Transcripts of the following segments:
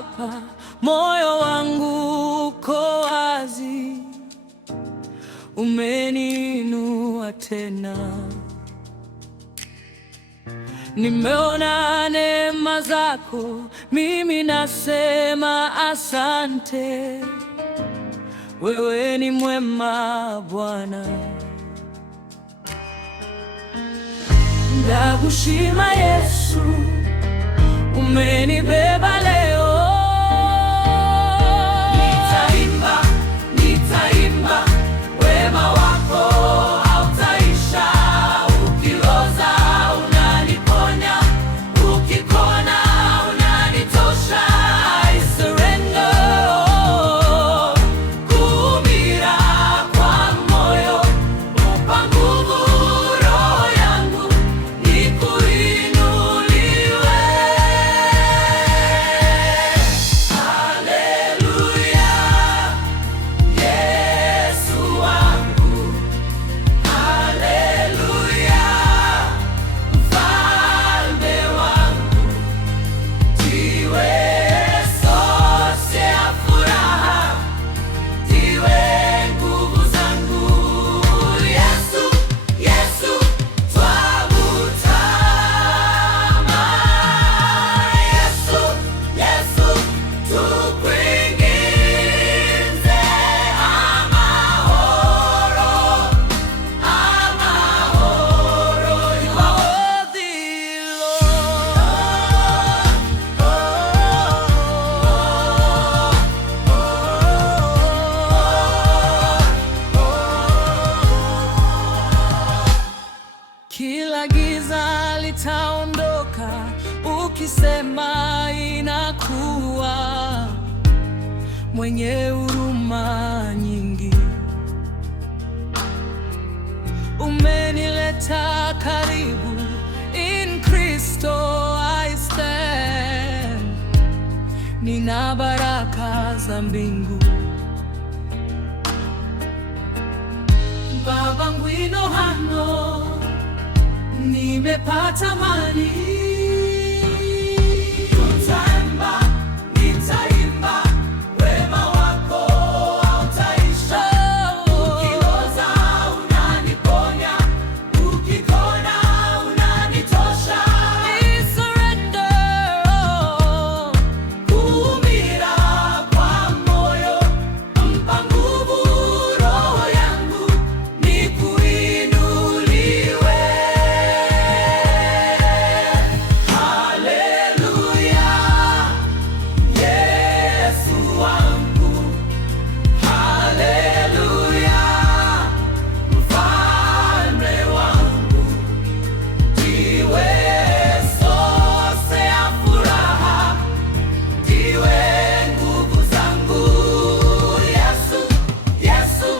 hapa, moyo wangu uko wazi, umeniinua tena. Nimeona neema zako, mimi nasema asante. Wewe ni mwema Bwana. Ndagushima Yesu, umenibeba leo. Nitaimba, nitaimba wema wako hautaisha. Ukiloza unaniponya, ukikona unanitosha. I surrender, kumira kwa moyo, upa nguvu roho yangu, nikuinuliwe. Haleluya, Yesu wangu. Haleluya, mfalme wangu. Ndiwe source ya furaha, ndiwe nguvu zangu. Yesu, Yesu, twagutama. Yesu, Yesu, tukwinginze. Amahoro, amahoro, you are worthy, Kila giza litaondoka, ukisema inakuwa. Mwenye huruma nyingi, umenileta karibu. In Kristo I stand, nina baraka za mbingu. Baba ngwino hano, nimepata amani. Nitaimba, nitaimba wema wako hautaisha. Ukiloza unaniponya, ukikona unanitosha. I surrender, kumira kwa moyo, mpa nguvu roho yangu, nikuinuliwe. Haleluya, Yesu wangu. Haleluya, mfalme wangu. Ndiwe source ya furaha, ndiwe nguvu zangu. Yesu, Yesu,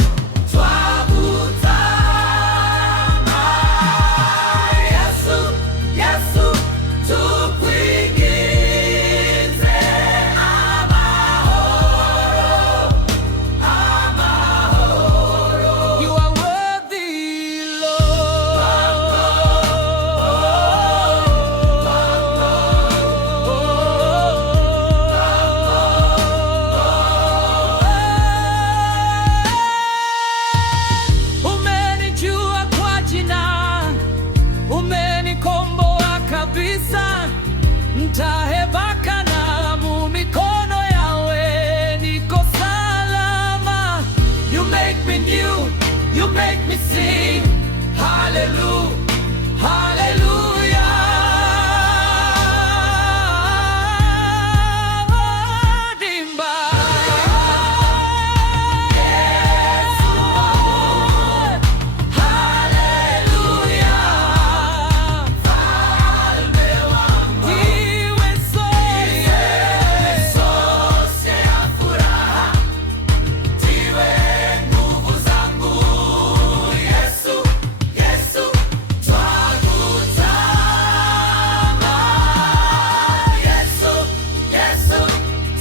twagutama. Yesu, Yesu, tukwinginze. Amahoro, amahoro, you are worthy, Umenijua kwa jina, umenikomboa kabisa. Ntahebaka na mumikono yawe, niko salama. You make me new, you make me sing. Hallelujah, hallelujah. Dimba. Yesu wangu. Haleluya, mfalme wangu. Ndiwe source ya furaha, ndiwe nguvu zangu. Yesu, Yesu, twagutama. Yesu, Yesu,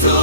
tu